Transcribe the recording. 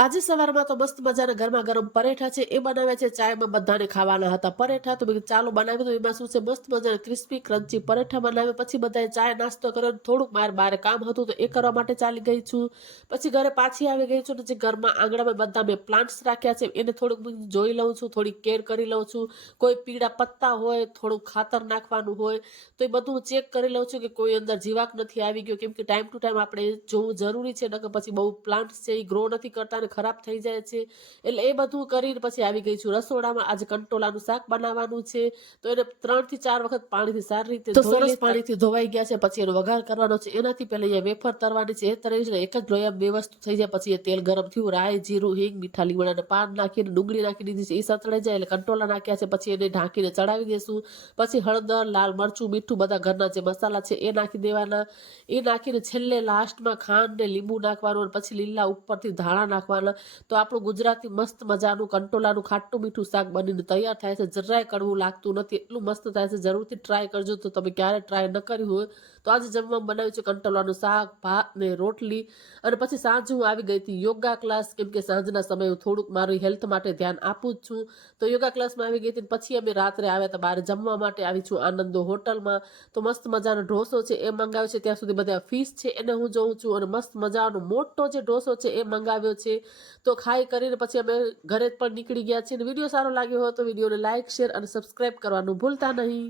આજે સવારમાં તો મસ્ત મજાના ગરમા ગરમ પરેઠા છે એ બનાવ્યા છે. ચાયમાં બધાને ખાવાના હતા પરેઠા, તો મેં કીધું ચાલો બનાવી દઉં. એમાં શું છે, મસ્ત મજાના ક્રિસ્પી ક્રન્ચી પરેઠા બનાવ્યા. પછી બધાએ ચાય નાસ્તો કર્યો. થોડુંક મારે બહાર કામ હતું તો એ કરવા માટે ચાલી ગઈ છું. પછી ઘરે પાછી આવી ગઈ છું ને જે ઘરમાં આંગણામાં બધા મેં પ્લાન્ટ્સ રાખ્યા છે એને થોડુંક હું જોઈ લઉં છું, થોડીક કેર કરી લઉં છું. કોઈ પીળા પત્તા હોય, થોડું ખાતર નાખવાનું હોય તો એ બધું હું ચેક કરી લઉં છું કે કોઈ અંદર જીવાત નથી આવી ગયો, કેમ કે ટાઈમ ટુ ટાઈમ આપણે જોવું જરૂરી છે, નકર પછી બહુ પ્લાન્ટ્સ છે એ ગ્રો નથી કરતા અને ખરાબ થઈ જાય છે. એટલે એ બધું કરીને પછી આવી ગઈ છું રસોડામાં. આજે કંટોલાનું શાક બનાવવાનું છે તો એને 3 થી 4 વખત પાણીથી સારી રીતે તો સરસ પાણીથી ધોવાઈ ગયા છે. પછી એનો વઘાર કરવાનો છે. એનાથી પહેલા અહીંયા વેફર તરવાની છે. એ તરવી છે એક જ લોયામાં 2 વસ્તુ થઈ જાય. પછી એ તેલ ગરમ થયું, રાઈ, જીરું, હિંગ, મીઠા લીમડાના પાન નાખીને ડુંગળી નાખી દીધી છે. એ સતળાઈ જાય એટલે કંટોલા નાખ્યા છે. પછી એને ઢાંકીને ચડાવી દેશું. પછી હળદર, લાલ મરચું, મીઠું, બધા ઘરના જે મસાલા છે એ નાખી દેવાના. એ નાખીને છેલ્લે લાસ્ટમાં ખાંડ ને લીંબુ નાખવાનું અને પછી લીલા ઉપરથી ધાણા નાખવાના. તો આપણું ગુજરાતી મસ્ત મજાનું કંટોલાનું ખાટું મીઠું શાક બનીને તૈયાર થાય છે. જરાય કડવું લાગતું નથી, એટલું મસ્ત થાય છે. જરૂરથી ટ્રાય કરજો તો તમે ક્યારે ટ્રાય ન કર્યું હોય તો. આજે જમવામાં બનાવ્યું છે કંટોલાનું શાક, ભાત ને રોટલી. અને પછી સાંજે હું આવી ગઈ હતી યોગા ક્લાસ, કેમ કે સાંજના સમયે હું થોડુંક મારી હેલ્થ માટે ધ્યાન આપું જ છું. તો યોગા ક્લાસમાં આવી ગઈ હતી. પછી અમે રાત્રે આવ્યા હતા બહાર જમવા માટે. આવી છું આનંદો હોટલમાં. તો મસ્ત મજાનો ઢોસો છે એ મંગાવ્યો છે. ત્યાં સુધી બધા ફિશ છે એને હું જોઉં છું. અને મસ્ત મજાનો મોટો જે ઢોસો છે એ મંગાવ્યો છે. તો ખાઈ કરીને પછી અમે ઘરે પણ નીકળી ગયા છીએ. વિડીયો સારો લાગ્યો હોય તો વિડીયોને લાઇક, શેર અને સબસ્ક્રાઇબ કરવાનું ભૂલતા નહીં.